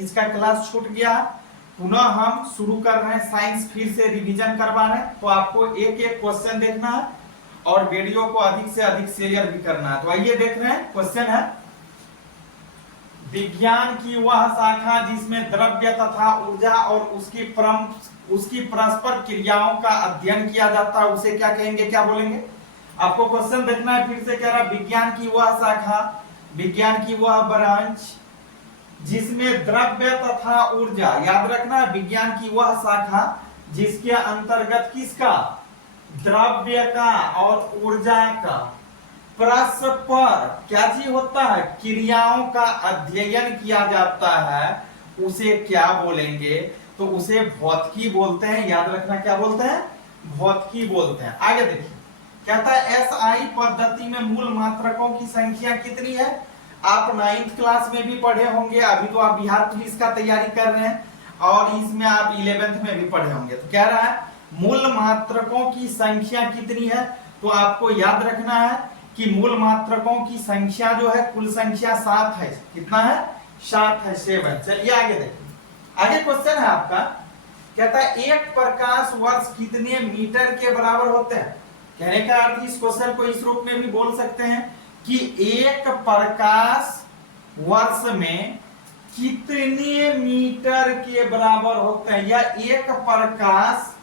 जिसका क्लास छूट गया है पुनः हम शुरू कर रहे हैं साइंस, फिर से रिवीजन करवा रहे हैं। तो आपको एक एक क्वेश्चन देखना है और वीडियो को अधिक से अधिक शेयर भी करना है। तो आइए देख रहे हैं। क्वेश्चन है, विज्ञान की वह शाखा जिसमें द्रव्य तथा ऊर्जा और उसकी परस्पर क्रियाओं का अध्ययन किया जाता है उसे क्या कहेंगे, क्या बोलेंगे? आपको क्वेश्चन देखना है। फिर से कह रहा विज्ञान की वह शाखा, विज्ञान की वह ब्रांच जिसमें द्रव्य तथा ऊर्जा, याद रखना है विज्ञान की वह शाखा जिसके अंतर्गत किसका, द्रव्य का और ऊर्जा का परस्पर क्या चीज होता है, क्रियाओं का अध्ययन किया जाता है, उसे क्या बोलेंगे? तो उसे भौतिकी बोलते हैं। याद रखना, क्या बोलते हैं? भौतिकी बोलते हैं। आगे देखिए, कहता है एसआई पद्धति में मूल मात्रकों की संख्या कितनी है? आप 9th क्लास में भी पढ़े होंगे, अभी तो आप बिहार पुलिस का तैयारी कर रहे हैं और इसमें आप 11th में भी पढ़े होंगे। तो कह रहा है मूल मात्रकों की संख्या कितनी है? तो आपको याद रखना है कि मूल मात्रकों की संख्या जो है कुल संख्या 7 है। कितना है? 7 है, 7। चलिए आगे देखिए। आगे क्वेश्चन है आपका, कहता है एक प्रकाश वर्ष कितने मीटर के बराबर होते हैं? कहने का अर्थ इस क्वेश्चन को इस रूप में भी बोल सकते हैं कि एक प्रकाश वर्ष में कितने मीटर के बराबर होते हैं, या एक प्रकाश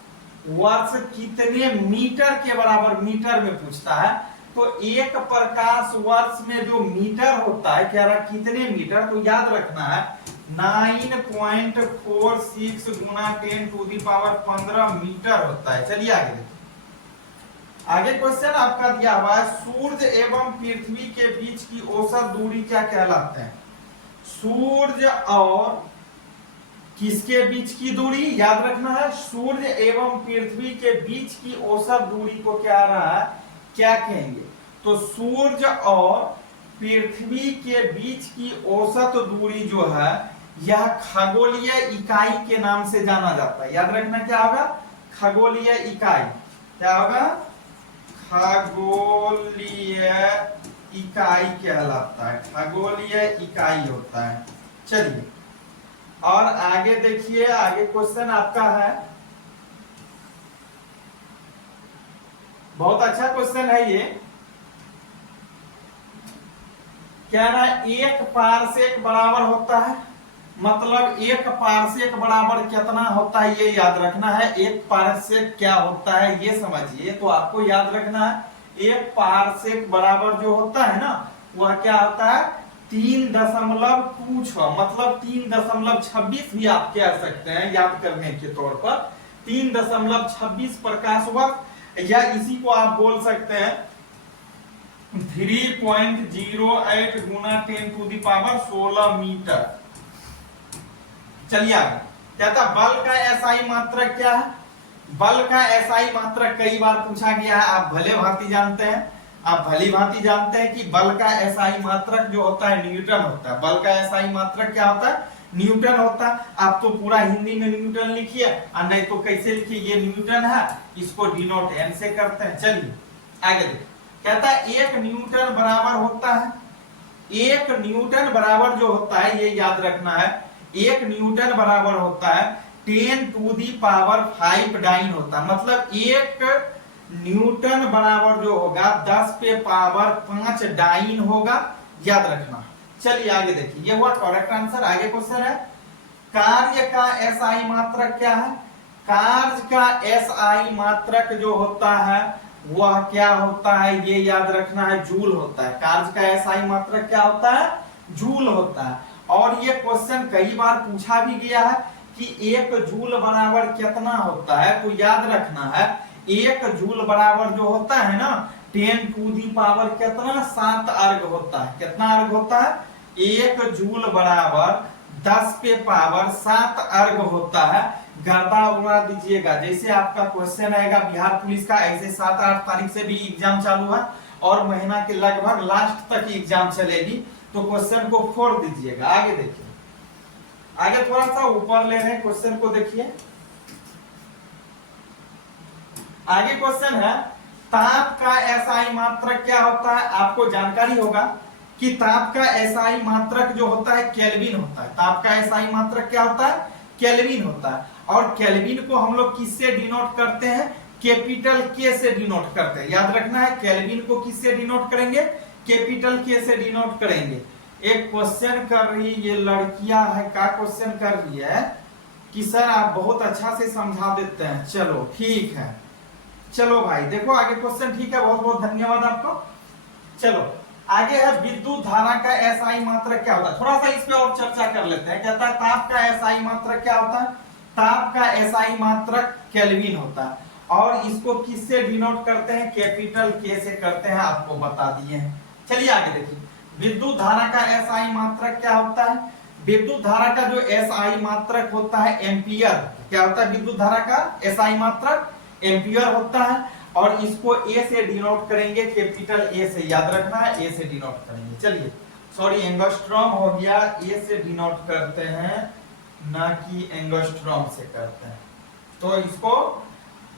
वर्ष कितने मीटर के बराबर, मीटर में पूछता है। तो एक प्रकाश वर्ष में जो मीटर होता है, कह रहा कितने मीटर, तो याद रखना है 9.46 गुना 10⁻15 मीटर होता है। चलिए आगे देखिए। आगे क्वेश्चन आपका दिया हुआ है, सूर्य एवं पृथ्वी के बीच की औसत दूरी क्या कहलाते हैं? सूर्य और किसके बीच की दूरी, याद रखना है सूर्य एवं पृथ्वी के बीच की औसत दूरी को क्या रहा है, क्या कहेंगे? तो सूर्य और पृथ्वी के बीच की औसत दूरी जो है यह खगोलीय इकाई के नाम से जाना जाता है। याद रखना क्या होगा, खगोलीय इकाई। क्या होगा? खगोलीय इकाई कहलाता है, खगोलीय इकाई होता है। चलिए और आगे देखिए। आगे क्वेश्चन आपका है, बहुत अच्छा क्वेश्चन है ये। क्या रहा है, एक पारसेक बराबर होता है, मतलब एक पारसेक बराबर कितना होता है ये याद रखना है। एक पारसेक क्या होता है ये समझिए। तो आपको याद रखना है एक पारसेक बराबर जो होता है ना वह क्या होता है 3.26, मतलब 3.26 भी आप कह सकते हैं याद करने के तौर पर। 3.26 प्रकाश वर्ष, या इसी को आप बोल सकते हैं 3.08 गुना 10⁻16 मीटर। चलिए आगे, कहता बल का एसआई मात्रक क्या है? बल का एसआई मात्रक कई बार पूछा गया है, आप भले भांति जानते हैं, आप भली भांति जानते हैं कि बल का एसआई मात्रक जो होता है न्यूटन होता है। बल का एसआई मात्रक क्या होता है? न्यूटन होता है। आप तो पूरा हिंदी में न्यूटन लिखिए, और नहीं तो कैसे लिखिए, ये न्यूटन है, इसको डिनोट एन से करते हैं। चलिए आगे देखिए, कहता है एक न्यूटन बराबर होता है, एक न्यूटन बराबर जो होता है ये याद रखना है, एक न्यूटन बराबर होता है 10⁵ डाइन होता है। मतलब एक न्यूटन बराबर जो होगा 10⁵ डाइन होगा, याद रखना। चलिए आगे देखिए, ये हुआ करेक्ट आंसर। आगे क्वेश्चन है, कार्य का एसआई मात्रक क्या है? कार्य का एसआई मात्रक जो होता है वह क्या होता है ये याद रखना है, जूल होता है। कार्य का एसआई मात्रक क्या होता है? जूल होता है। और ये क्वेश्चन कई बार पूछा भी गया है कि एक जूल बराबर कितना होता है। तो याद रखना है एक जूल बराबर जो होता है ना 10⁻ कितना 7 अर्ग होता है। कितना अर्ग होता है? एक जूल बराबर 10⁻7 अर्ग होता है। गर्दा उड़ा दीजिएगा, जैसे आपका क्वेश्चन आएगा बिहार पुलिस का, ऐसे 7-8 तारीख से भी एग्जाम चालू है और महीना के लगभग लास्ट तक एग्जाम चलेगी। तो क्वेश्चन को फोड़ दीजिएगा। आगे देखिए, आगे थोड़ा सा ऊपर ले रहे हैं क्वेश्चन को, देखिए आगे क्वेश्चन है, ताप का एसआई मात्रक क्या होता है? आपको जानकारी होगा कि ताप का एसआई मात्रक जो होता है केल्विन होता है। ताप का एसआई मात्रक क्या होता है? केल्विन होता है। और केल्विन को हम लोग किससे डिनोट करते हैं? कैपिटल के से डिनोट करते हैं। याद रखना है, केल्विन को किससे डिनोट करेंगे? कैपिटल के से डिनोट करेंगे। एक क्वेश्चन कर रही ये लड़कियां है, क्या क्वेश्चन कर रही है कि सर आप बहुत अच्छा से समझा देते हैं। चलो ठीक है, चलो भाई देखो आगे क्वेश्चन। ठीक है, बहुत बहुत धन्यवाद आपको। चलो आगे है विद्युत धारा का एसआई मात्रक क्या होता है। थोड़ा सा इस पे और चर्चा कर लेते हैं। कहता है ताप का एसआई मात्रक क्या होता है? ताप का एसआई मात्रक केल्विन होता है। और इसको किससे डिनोट करते हैं? कैपिटल के से करते हैं, आपको बता दिए हैं। चलिए आगे देखिए, विद्युत धारा का एसआई मात्रक क्या होता है? विद्युत धारा का जो एसआई मात्रक होता है एम्पियर। क्या होता है विद्युत धारा का एसआई मात्रक? एम्पियर होता है। और इसको ए से डिनोट करेंगे, कैपिटल ए से। याद रखना है, ए से डिनोट करेंगे। चलिए सॉरी एंगस्ट्रॉम हो गया, ए से डिनोट करते हैं ना कि एंगस्ट्रॉम से करते हैं। तो इसको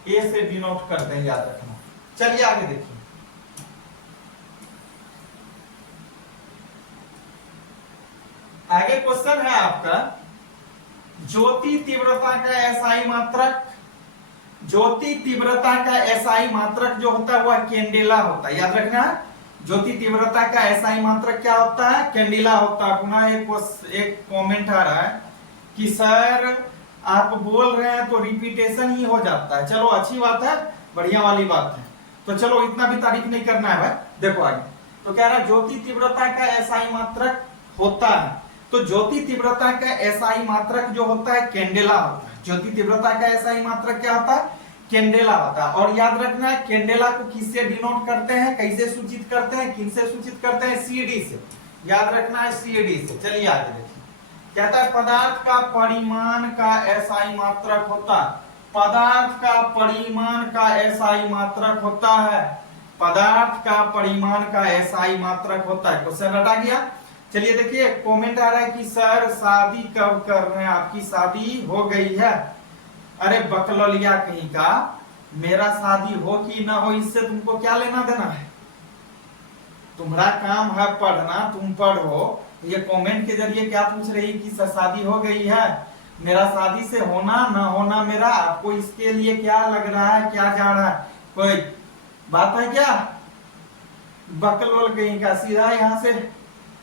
ए से डिनोट करते हैं, याद रखना। चलिए आगे देखिए, आगे क्वेश्चन है आपका ज्योति तीव्रता का एसआई मात्रक। ज्योति तीव्रता का एसआई मात्रक जो होता है वह कैंडेला होता है। याद रखना, ज्योति तीव्रता का एसआई मात्रक क्या होता है? कैंडेला होता है। पुनः एक कमेंट आ रहा है कि सर आप बोल रहे हैं तो रिपीटेशन ही हो जाता है। चलो अच्छी बात है, बढ़िया वाली बात है। तो चलो इतना भी तारीफ नहीं करना है भाई। देखो आगे तो कह रहा है ज्योति तीव्रता का एसआई मात्रक होता है। तो ज्योति तीव्रता का एसआई मात्रक जो होता है कैंडेला होता है। ज्योति तीव्रता का एसआई मात्रक क्या होता है? कैंडेला होता है। और याद रखना है कैंडेला को किससे डिनोट करते हैं? कैसे सूचित करते हैं? किनसे सूचित करते हैं? सीडी से। याद रखना है, सीडी से। चलिए आगे देखिए, कहता है पदार्थ का परिमाण का एसआई मात्रक होता है। पदार्थ का परिमाण का एसआई मात्रक होता है। पदार्थ का परिमाण का एसआई मात्रक होता है। क्वेश्चन रटा गया। चलिए देखिए कमेंट आ रहा है कि सर शादी कब कर रहे हैं? आपकी शादी हो गई है? अरे बकलौलिया कहीं का, मेरा शादी हो कि ना हो इससे तुमको क्या लेना देना है? तुम्हारा काम है पढ़ना, तुम पढ़ो। ये कमेंट के जरिए क्या पूछ रही कि सर शादी हो गई है? मेरा शादी से होना ना होना मेरा आपको इसके लिए क्या लग रहा है, क्या जा रहा है? कोई बात है क्या? बकलोल कहीं का, सीधा यहाँ से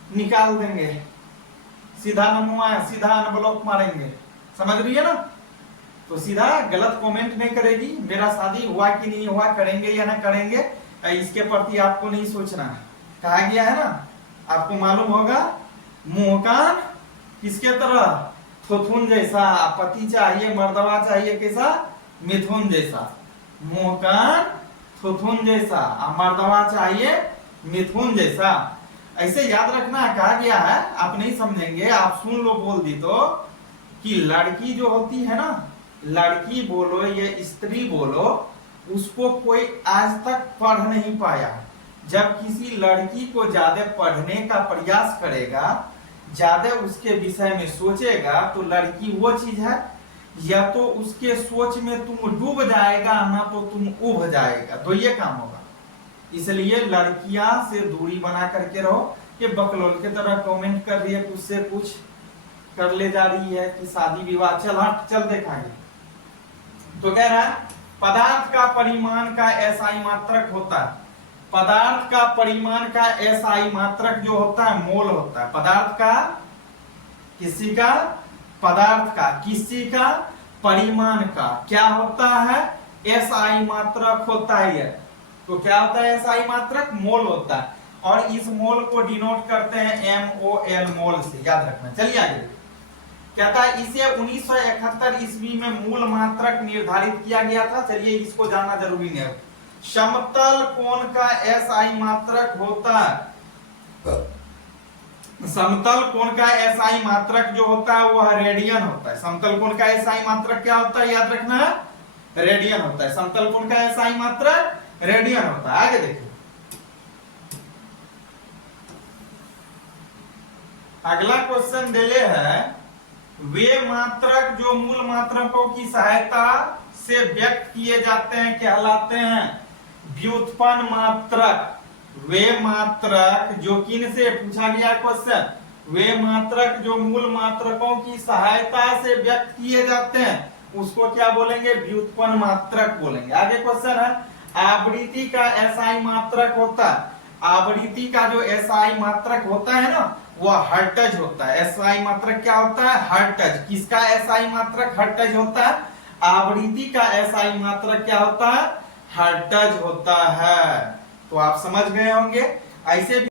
निकाल देंगे, सीधा नमुआ, सीधा अनब्लॉक मारेंगे। समझ रही है ना? तो सीधा गलत कमेंट नहीं करेगी। मेरा शादी हुआ कि नहीं हुआ, करेंगे या ना करेंगे, इसके प्रति आपको नहीं सोचना है। कहा गया है ना, आपको मालूम होगा मुंह कान किसके तरह? थोथुन जैसा। पति चाहिए, मर्दवा चाहिए कैसा? मिथुन जैसा। मुंह कान थोथुन जैसा, मर्दवा चाहिए मिथुन जैसा। ऐसे याद रखना। कहा गया है, आप नहीं समझेंगे, आप सुन लो बोल दी तो, कि लड़की जो होती है ना, लड़की बोलो या स्त्री बोलो, उसको कोई आज तक पढ़ नहीं पाया। जब किसी लड़की को ज्यादा पढ़ने का प्रयास करेगा, ज्यादा उसके विषय में सोचेगा, तो लड़की वो चीज है, या तो उसके सोच में तुम डूब जाएगा ना तो तुम उब जाएगा। तो ये काम होगा। इसलिए लड़कियां से दूरी बना करके रहो। ये बकलोल के तरह कमेंट कर रही है, कुछ से कुछ कर ले जा रही है कि शादी विवाह। चल हाँ चल देखाएंगे। तो कह रहा है पदार्थ का परिमाण का एसआई मात्रक होता है। पदार्थ का परिमाण का एसआई मात्रक जो होता है मोल होता है। पदार्थ का किसी का, पदार्थ का किसी का, परिमाण का क्या होता है? एसआई मात्रक होता है। तो क्या होता है एसआई मात्रक? मोल होता है। और इस मोल को डिनोट करते हैं MOL मोल से। याद रखना। चलिए आगे कहता है इसे 1971 ईस्वी में मूल मात्रक निर्धारित किया गया था। चलिए इसको जानना जरूरी है। समतल कोण का एसआई मात्रक होता है। समतल कोण का एसआई मात्रक जो होता है वह रेडियन होता है। समतल कोण का एसआई मात्रक क्या होता है? याद रखना है, रेडियन होता है। समतल कोण का एसआई मात्रक रेडियन होता है। आगे देखिए, अगला क्वेश्चन दिले है वे मात्रक जो मूल मात्रकों की सहायता से व्यक्त किए जाते हैं कहलाते हैं व्युत्पन्न मात्रक। वे मात्रक जो किन से पूछा गया क्वेश्चन, वे मात्रक जो मूल मात्रकों की सहायता से व्यक्त किए जाते हैं उसको क्या बोलेंगे, व्युत्पन्न मात्रक बोलेंगे। आगे क्वेश्चन है, आवृत्ति का एसआई मात्रक होता है, आवृत्ति का जो एसआई मात्रक होता है ना वह हर्ट्ज होता है। एसआई मात्रक क्या होता है, हर्ट्ज। किसका एसआई मात्रक हर्ट्ज होता है, आवृत्ति का एसआई मात्रक क्या होता है, हर्ट्ज होता है। तो आप समझ गए होंगे। ऐसे